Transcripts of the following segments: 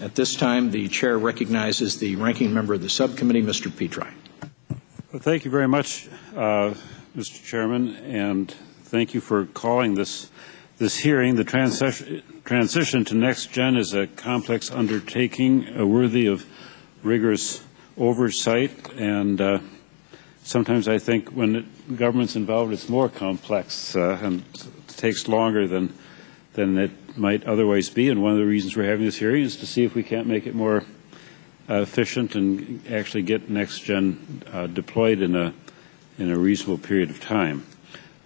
At this time, the Chair recognizes the Ranking Member of the Subcommittee, Mr. Petri. Well, thank you very much, Mr. Chairman, and thank you for calling this hearing. The transition to NextGen is a complex undertaking worthy of rigorous oversight, and sometimes I think when government's involved, it's more complex and takes longer than it might otherwise be. And one of the reasons we're having this hearing is to see if we can't make it more efficient and actually get NextGen deployed in a reasonable period of time.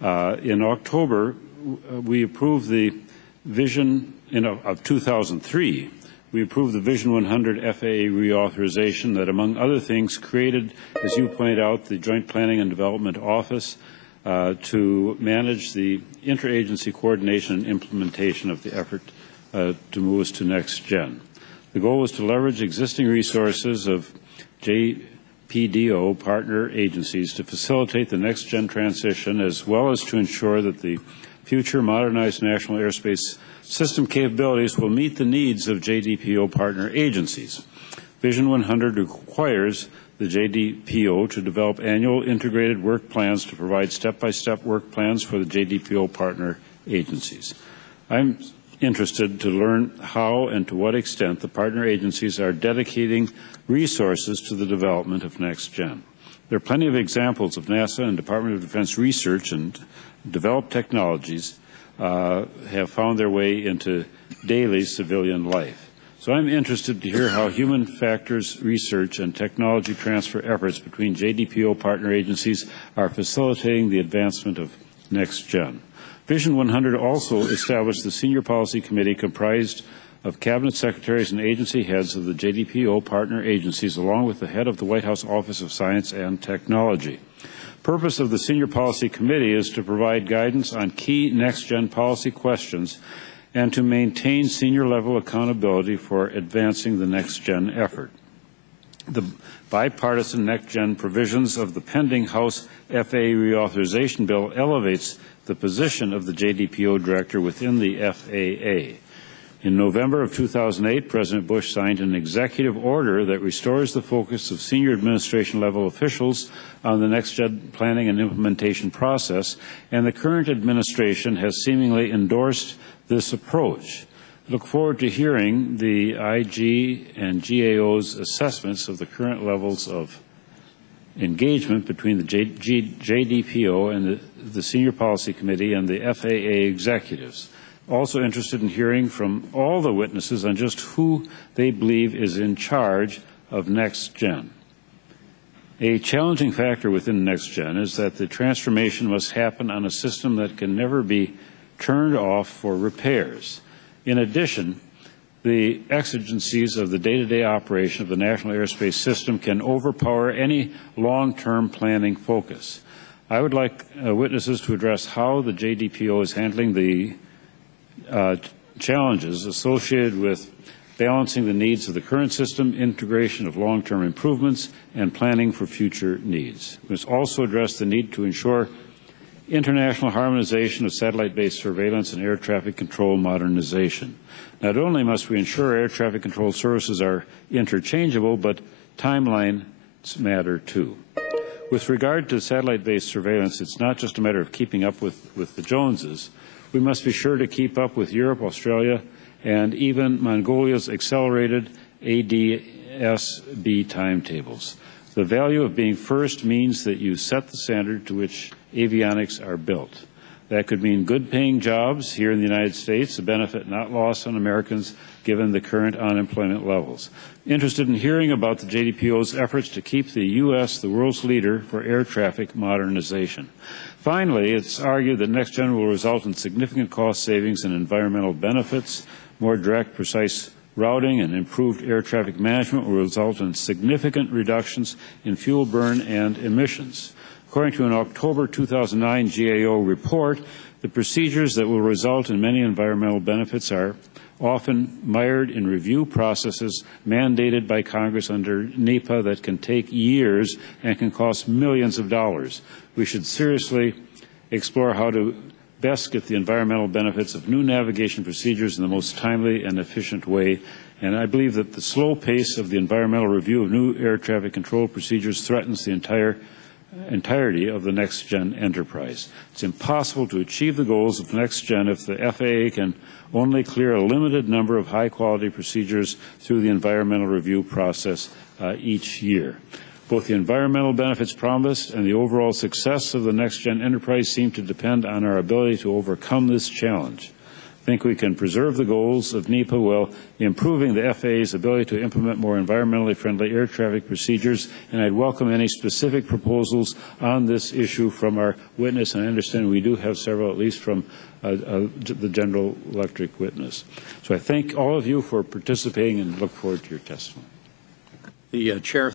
In October, we approved the vision of 2003. We approved the Vision 100 FAA reauthorization that, among other things, created, as you pointed out, the Joint Planning and Development Office to manage the interagency coordination and implementation of the effort to move us to NextGen. The goal was to leverage existing resources of JPDO partner agencies to facilitate the NextGen transition, as well as to ensure that the future modernized national airspace system capabilities will meet the needs of JDPO partner agencies. Vision 100 requires the JDPO to develop annual integrated work plans to provide step-by-step work plans for the JDPO partner agencies. I'm interested to learn how and to what extent the partner agencies are dedicating resources to the development of NextGen. There are plenty of examples of NASA and Department of Defense research and developed technologies have found their way into daily civilian life. So I'm interested to hear how human factors research and technology transfer efforts between JDPO partner agencies are facilitating the advancement of NextGen. Vision 100 also established the Senior Policy Committee comprised of Cabinet Secretaries and agency heads of the JDPO partner agencies, along with the head of the White House Office of Science and Technology. Purpose of the Senior Policy Committee is to provide guidance on key NextGen policy questions and to maintain senior-level accountability for advancing the NextGen effort. The bipartisan NextGen provisions of the pending House FAA reauthorization bill elevates the position of the JDPO director within the FAA. In November of 2008, President Bush signed an executive order that restores the focus of senior administration-level officials on the NextGen planning and implementation process, and the current administration has seemingly endorsed this approach. I look forward to hearing the IG and GAO's assessments of the current levels of engagement between the JDPO and the Senior Policy Committee and the FAA executives. Also interested in hearing from all the witnesses on just who they believe is in charge of NextGen. A challenging factor within NextGen is that the transformation must happen on a system that can never be turned off for repairs. In addition, the exigencies of the day-to-day operation of the national airspace system can overpower any long-term planning focus. I would like witnesses to address how the JDPO is handling the challenges associated with balancing the needs of the current system, integration of long-term improvements, and planning for future needs. We must also address the need to ensure international harmonization of satellite-based surveillance and air traffic control modernization. Not only must we ensure air traffic control services are interchangeable, but timelines matter too. With regard to satellite-based surveillance, it's not just a matter of keeping up with the Joneses. We must be sure to keep up with Europe, Australia, and even Mongolia's accelerated ADS-B timetables. The value of being first means that you set the standard to which avionics are built. That could mean good-paying jobs here in the United States, a benefit not lost on Americans given the current unemployment levels. Interested in hearing about the JDPO's efforts to keep the U.S. the world's leader for air traffic modernization. Finally, it's argued that NextGen will result in significant cost savings and environmental benefits. More direct, precise routing and improved air traffic management will result in significant reductions in fuel burn and emissions. According to an October 2009 GAO report, the procedures that will result in many environmental benefits are often mired in review processes mandated by Congress under NEPA that can take years and can cost millions of dollars. We should seriously explore how to best get the environmental benefits of new navigation procedures in the most timely and efficient way. And I believe that the slow pace of the environmental review of new air traffic control procedures threatens the entirety of the NextGen enterprise. It's impossible to achieve the goals of NextGen if the FAA can only clear a limited number of high-quality procedures through the environmental review process each year. Both the environmental benefits promised and the overall success of the NextGen enterprise seem to depend on our ability to overcome this challenge. I think we can preserve the goals of NEPA while improving the FAA's ability to implement more environmentally friendly air traffic procedures, and I'd welcome any specific proposals on this issue from our witness, and I understand we do have several, at least from the General Electric witness. So I thank all of you for participating and look forward to your testimony. The Chair